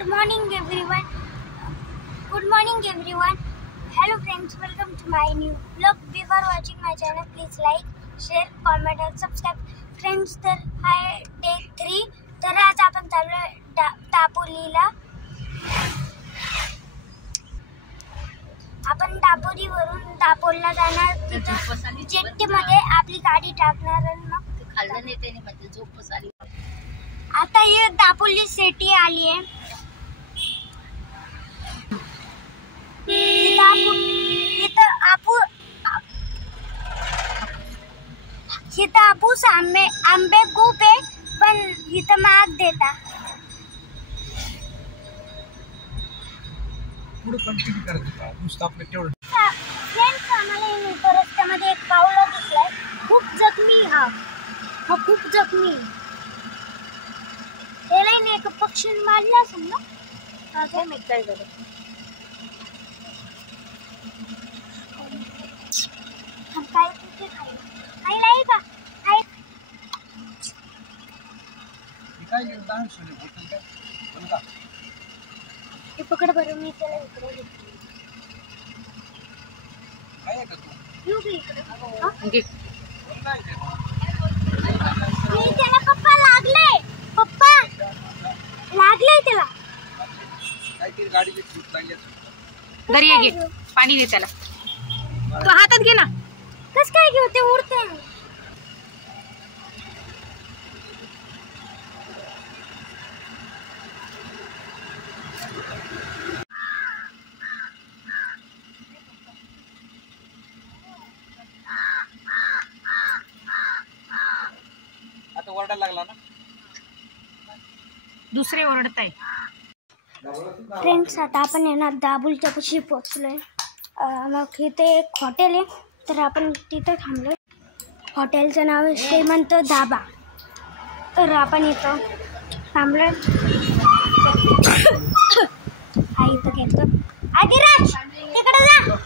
Good morning everyone. Good morning everyone. Hello friends, welcome to my new vlog. Before watching my channel, please like, share, comment and subscribe. Friends, तर हाय day 3. तर आज आपण चाललो दापोलीला. आपण दापोलीवरून दापोलला जाणार. जेट्टीमध्ये आपली गाडी टाकणार आणि मग खाल्लं नाही त्याने म्हणजे झोपच आली. आता ये दापोली सिटी आली आहे. इथं आपूस आंबे खूप आहे, पण इथं महाग देता. फ्रेंड्स, आम्हाला रस्त्यामध्ये एक कावळा दिसलाय. खूप जखमी. हा खूप जखमी. त्याला एक पक्षी मारला असेल ना. काय माहित काय झालं. काय तिथे खायला आहे का? हे पकड बरं, मी त्याला इकडे घेतली. त्याला पप्पा लागले. पप्पा लागले त्याला. घरी घे, पाणी दे त्याला. तो हातात घे ना. कस काय घेऊ, ते उडते. आता ओरडायला लागला ना. दुसरे ओरडत आहे. फ्रेंड्स, आता आपण येणार दाबोलीच्या पाशी पोहोचलोय. मग इथे एक हॉटेल आहे, तर आपण तिथं थांबलोय. हॉटेलचं नाव आहे श्रीमंत धाबा. तर आपण इथं थांबलोय. हा इथं घेतो. आदिराज, तिकडे जा.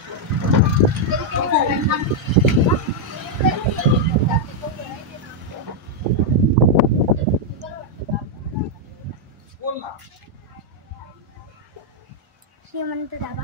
श्रीमंत धाबा.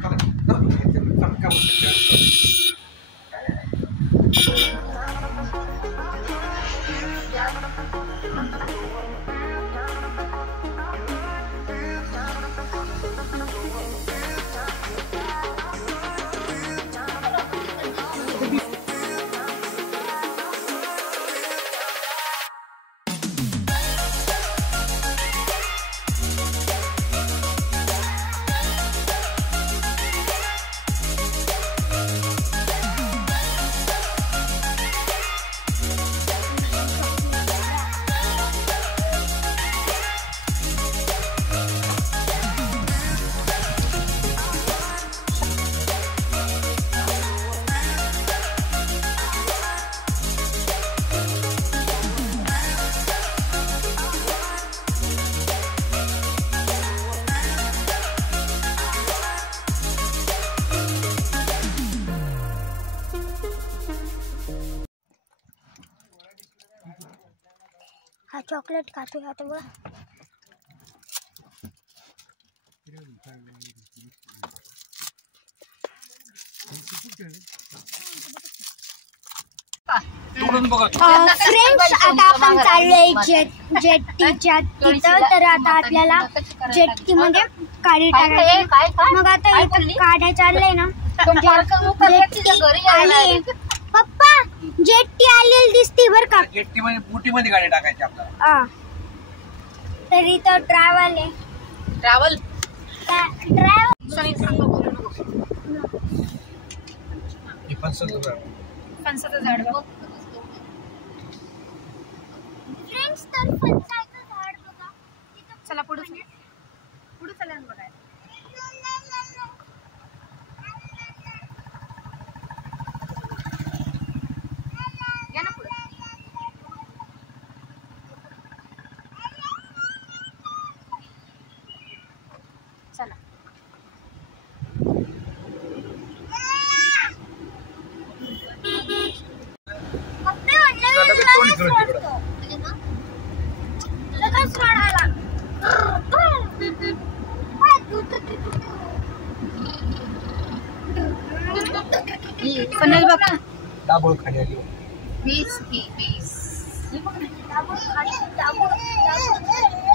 हा चॉकलेट खातोय आता बघा. फ्रेंड्स, आता आपण चाललोय जेट्टीच्या तिथं. तर आता आपल्याला जेट्टीमध्ये गाडी टाकायची. मग आता इथं गाड्या चाललंय ना. पप्पा, जेट्टी आलेली दिसते बर का. जेट्टी मध्ये बोटीमध्ये गाडी टाकायची आपल्याला. तर इथं ट्रॅव्हल आहे. ट्रॅव्हल फणसाचं झाड. फ्रेंड्स, तर फणसाचं झाड बघा. चला पुढे चला बघा. या ना पुढे. चला. फनल बघ दाबोळ खाली आली. 20 ही 20.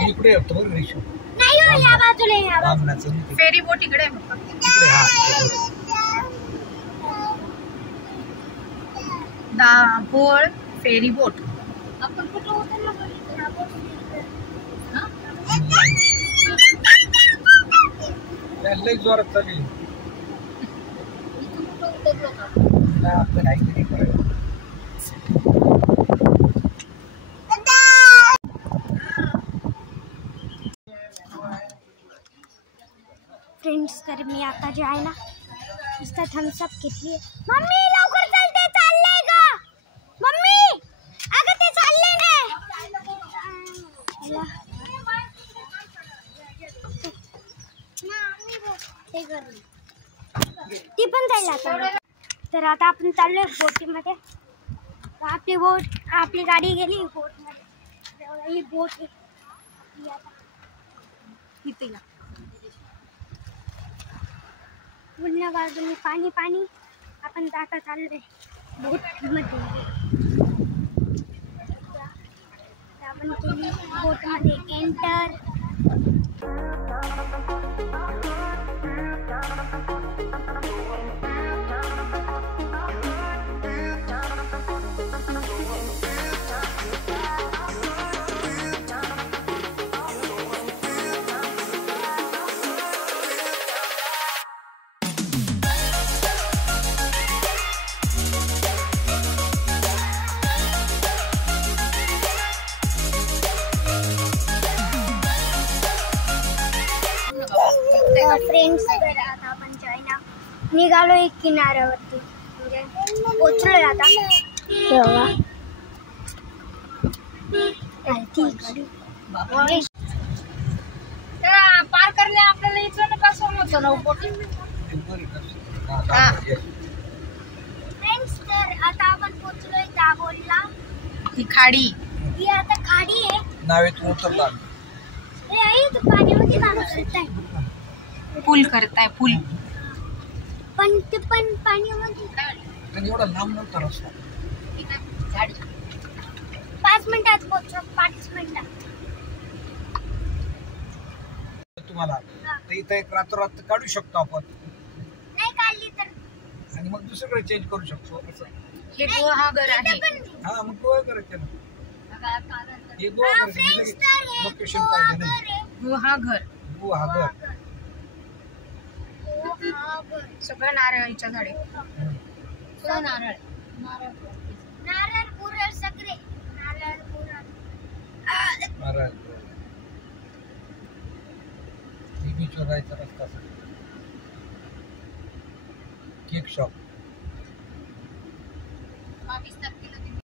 इकडे येतो बरं रेशो. नाही हो, या बाजूला या बाजूला. वामनाचं नाही ते. फेरी बोट इकडे आहे मग. इकडे हा इकडे. Dabhol ferry boat. आपण कुठं उतरलो बघितलं ना, बोट हा? त्या लई जोरात चालली. इथून कुठं उतरलो का? नाही, आपलं काहीतरी करायचं. फ्रेंड्स, तर मी आता जे आहे ना नुसतं थम्सअप घेतली. मम्मी लवकर चलते, चाललंय ग. मम्मी अगं ते चाललंय ना. ती पण जाईल आता. तर आता आपण चाललोय बोटीमध्ये. आपली गाडी गेली बोटमध्ये. ही बोट आहे. ही आता इथे या. पुढल्या बाजूने पाणी पाणी. आपण आता चाललोय बोटमध्ये. आपण केली बोटमध्ये एंटर. फ्रेंड्स, तर आता आपण चायना निघालोय किनाऱ्यावरती. म्हणजे पोचलोय आता. तेव्हा पार करणे आपल्याला इथं पासून होतं ना बोट. फ्रेंड्स, तर आता आपण पोचलोय दाभोळला. ही खाडी. ही आता खाडी आहे. नावेतून उतरला. हे आई तू पाण्यामध्ये काम करताय. पूल करताय पूल. पण ते पण पाण्यामध्ये पण एवढा लांब नव्हता रस्ता. 5 मिनिटात पोहोचलो. 5 मिनिटात. तुम्हाला तर इथं एक रात्र काढू शकतो आपण नाही काढली तर आणि मग दुसरीकडे चेंज करू शकतो असं. हे गुहागर आहे. हा मग गोवा करायचं ना. हे गोवा फ्रेंड्स, करायचं. तर हे लोकेशन पाहिजे गोवा नाही. आहे. गुहागर. गुहागर. सगळं नारळीच्या झाडे. नारळ पुरळ सगळे. नारळ पुरळ. नारळ. बीचवर जायचा रस्ता. Cake shop.